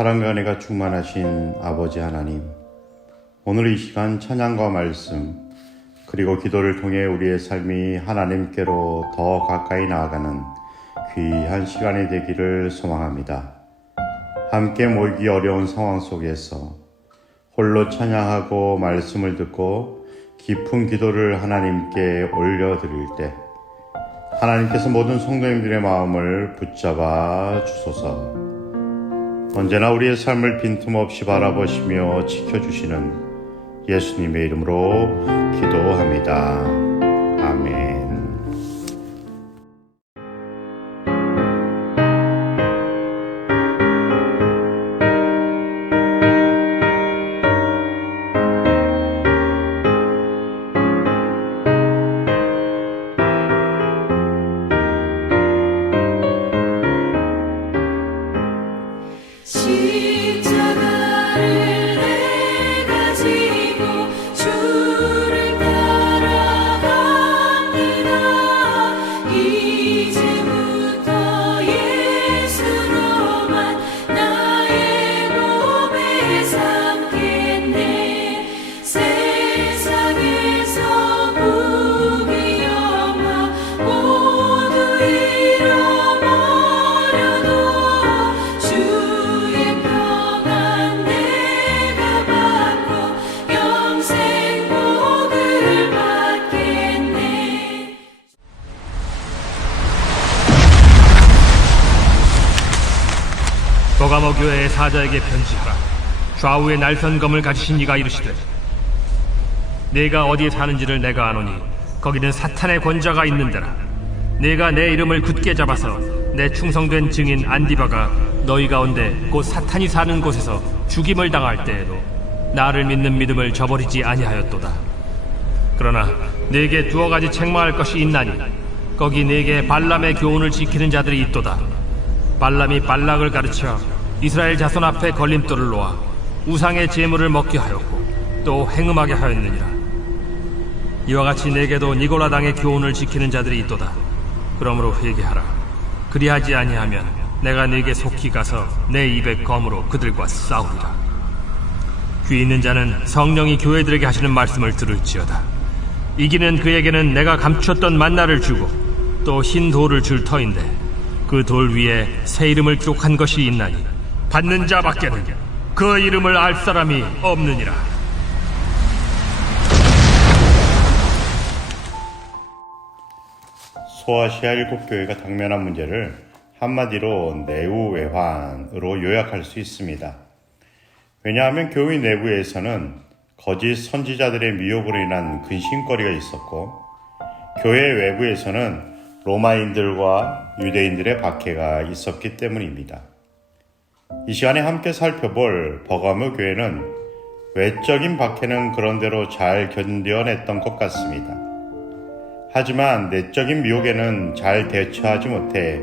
사랑과 은혜가 충만하신 아버지 하나님, 오늘 이 시간 찬양과 말씀 그리고 기도를 통해 우리의 삶이 하나님께로 더 가까이 나아가는 귀한 시간이 되기를 소망합니다. 함께 모이기 어려운 상황 속에서 홀로 찬양하고 말씀을 듣고 깊은 기도를 하나님께 올려드릴 때 하나님께서 모든 성도님들의 마음을 붙잡아 주소서. 언제나 우리의 삶을 빈틈없이 바라보시며 지켜주시는 예수님의 이름으로 기도합니다. 아멘. 버가모 교회의 사자에게 편지하라. 좌우에 날선검을 가지신 이가 이르시되, 내가 어디에 사는지를 내가 아노니 거기는 사탄의 권자가 있는 데라. 내가 내 이름을 굳게 잡아서 내 충성된 증인 안디바가 너희 가운데 곧 사탄이 사는 곳에서 죽임을 당할 때에도 나를 믿는 믿음을 저버리지 아니하였도다. 그러나 네게 두어 가지 책망할 것이 있나니 거기 네게 발람의 교훈을 지키는 자들이 있도다. 발람이 발락을 가르쳐 이스라엘 자손 앞에 걸림돌을 놓아 우상의 제물을 먹게 하였고 또 행음하게 하였느니라. 이와 같이 내게도 니골라당의 교훈을 지키는 자들이 있도다. 그러므로 회개하라. 그리하지 아니하면 내가 네게 속히 가서 내 입의 검으로 그들과 싸우리라. 귀 있는 자는 성령이 교회들에게 하시는 말씀을 들을지어다. 이기는 그에게는 내가 감추었던 만나를 주고 또 흰 돌을 줄 터인데 그 돌 위에 새 이름을 기록한 것이 있나니 받는 자밖에는 그 이름을 알 사람이 없느니라. 소아시아 7교회가 당면한 문제를 한마디로 내우외환으로 요약할 수 있습니다. 왜냐하면 교회 내부에서는 거짓 선지자들의 미혹으로 인한 근심거리가 있었고, 교회 외부에서는 로마인들과 유대인들의 박해가 있었기 때문입니다. 이 시간에 함께 살펴볼 버가모 교회는 외적인 박해는 그런대로 잘 견뎌냈던 것 같습니다. 하지만 내적인 미혹에는 잘 대처하지 못해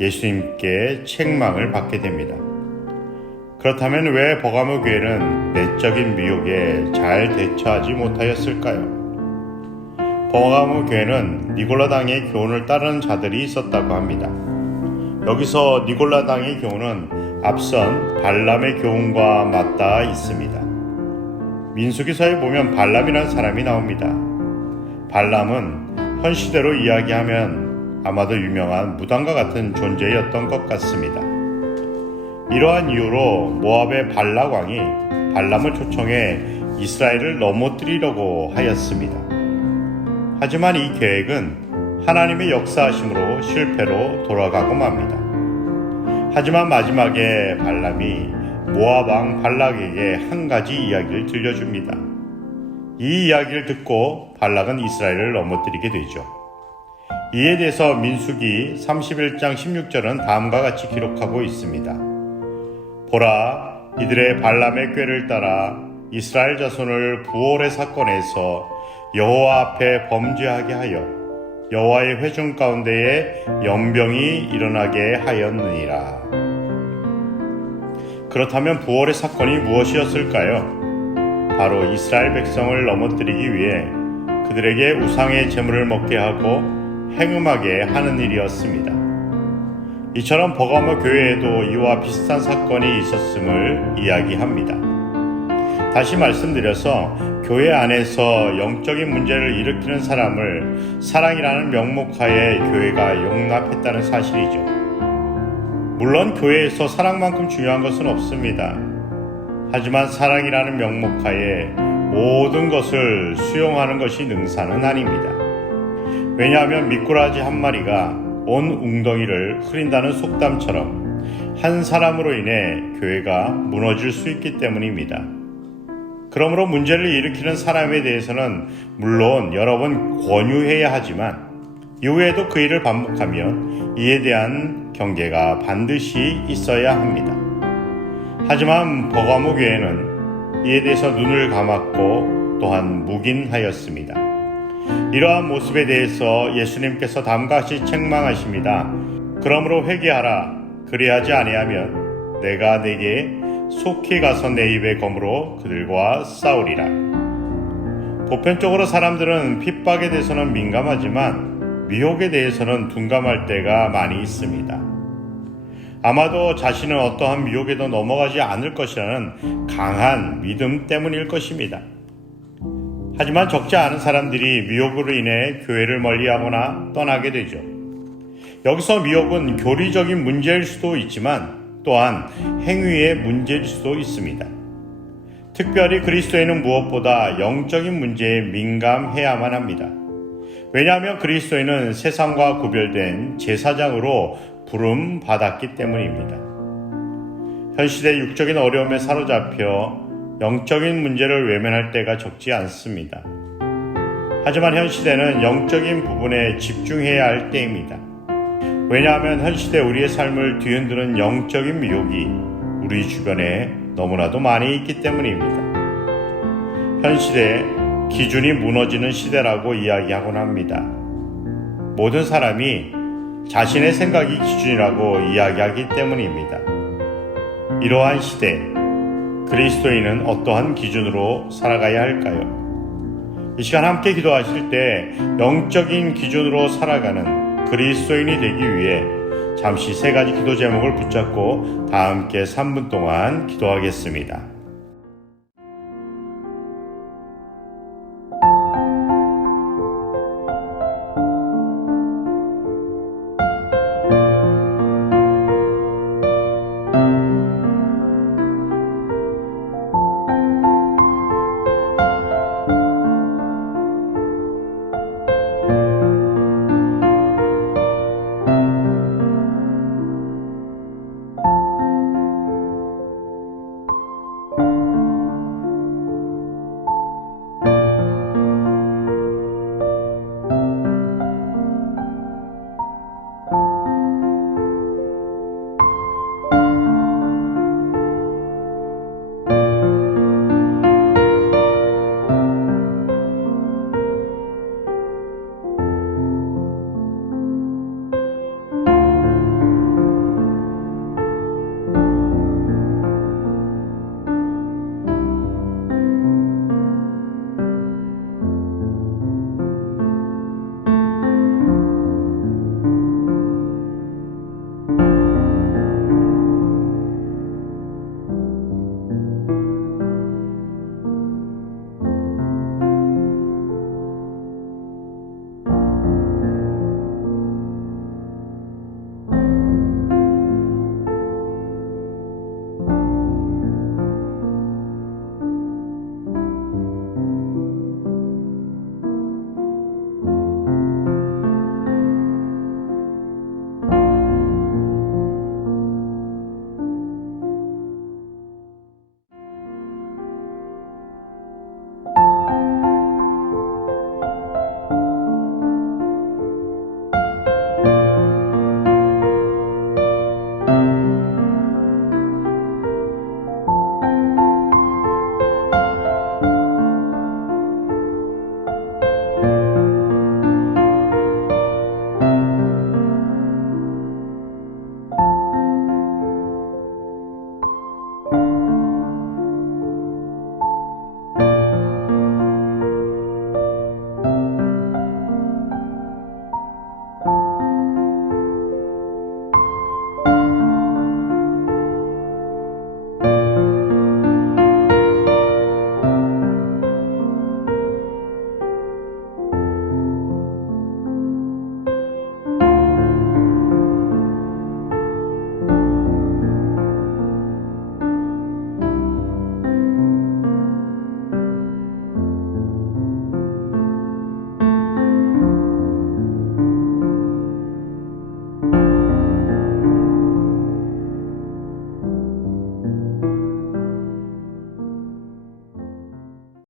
예수님께 책망을 받게 됩니다. 그렇다면 왜 버가모 교회는 내적인 미혹에 잘 대처하지 못하였을까요? 버가모 교회는 니골라당의 교훈을 따르는 자들이 있었다고 합니다. 여기서 니골라당의 교훈은 앞선 발람의 교훈과 맞닿아 있습니다. 민수기서에 보면 발람이라는 사람이 나옵니다. 발람은 현 시대로 이야기하면 아마도 유명한 무당과 같은 존재였던 것 같습니다. 이러한 이유로 모압의 발락 왕이 발람을 초청해 이스라엘을 넘어뜨리려고 하였습니다. 하지만 이 계획은 하나님의 역사하심으로 실패로 돌아가고 맙니다. 하지만 마지막에 발람이 모압 왕 발락에게 한 가지 이야기를 들려줍니다. 이 이야기를 듣고 발락은 이스라엘을 넘어뜨리게 되죠. 이에 대해서 민수기 31장 16절은 다음과 같이 기록하고 있습니다. 보라, 이들의 발람의 꾀를 따라 이스라엘 자손을 부올의 사건에서 여호와 앞에 범죄하게 하여 여호와의 회중 가운데에 연병이 일어나게 하였느니라. 그렇다면 부올의 사건이 무엇이었을까요? 바로 이스라엘 백성을 넘어뜨리기 위해 그들에게 우상의 제물을 먹게 하고 행음하게 하는 일이었습니다. 이처럼 버가모 교회에도 이와 비슷한 사건이 있었음을 이야기합니다. 다시 말씀드려서 교회 안에서 영적인 문제를 일으키는 사람을 사랑이라는 명목하에 교회가 용납했다는 사실이죠. 물론 교회에서 사랑만큼 중요한 것은 없습니다. 하지만 사랑이라는 명목하에 모든 것을 수용하는 것이 능사는 아닙니다. 왜냐하면 미꾸라지 한 마리가 온 웅덩이를 흐린다는 속담처럼 한 사람으로 인해 교회가 무너질 수 있기 때문입니다. 그러므로 문제를 일으키는 사람에 대해서는 물론 여러 번 권유해야 하지만 이후에도 그 일을 반복하면 이에 대한 경계가 반드시 있어야 합니다. 하지만 버가모 교회는 이에 대해서 눈을 감았고 또한 묵인하였습니다. 이러한 모습에 대해서 예수님께서 다음과 같이 책망하십니다. 그러므로 회개하라. 그리하지 아니하면 내가 네게 속히 가서 내 입의 검으로 그들과 싸우리라. 보편적으로 사람들은 핍박에 대해서는 민감하지만 미혹에 대해서는 둔감할 때가 많이 있습니다. 아마도 자신은 어떠한 미혹에도 넘어가지 않을 것이라는 강한 믿음 때문일 것입니다. 하지만 적지 않은 사람들이 미혹으로 인해 교회를 멀리하거나 떠나게 되죠. 여기서 미혹은 교리적인 문제일 수도 있지만 또한 행위의 문제일 수도 있습니다. 특별히 그리스도인은 무엇보다 영적인 문제에 민감해야만 합니다. 왜냐하면 그리스도인은 세상과 구별된 제사장으로 부름 받았기 때문입니다. 현 시대 육적인 어려움에 사로잡혀 영적인 문제를 외면할 때가 적지 않습니다. 하지만 현 시대는 영적인 부분에 집중해야 할 때입니다. 왜냐하면 현 시대 우리의 삶을 뒤흔드는 영적인 미혹이 우리 주변에 너무나도 많이 있기 때문입니다. 현 시대 기준이 무너지는 시대라고 이야기하곤 합니다. 모든 사람이 자신의 생각이 기준이라고 이야기하기 때문입니다. 이러한 시대, 그리스도인은 어떠한 기준으로 살아가야 할까요? 이 시간 함께 기도하실 때 영적인 기준으로 살아가는 그리스도인이 되기 위해 잠시 세 가지 기도 제목을 붙잡고 다 함께 3분 동안 기도하겠습니다.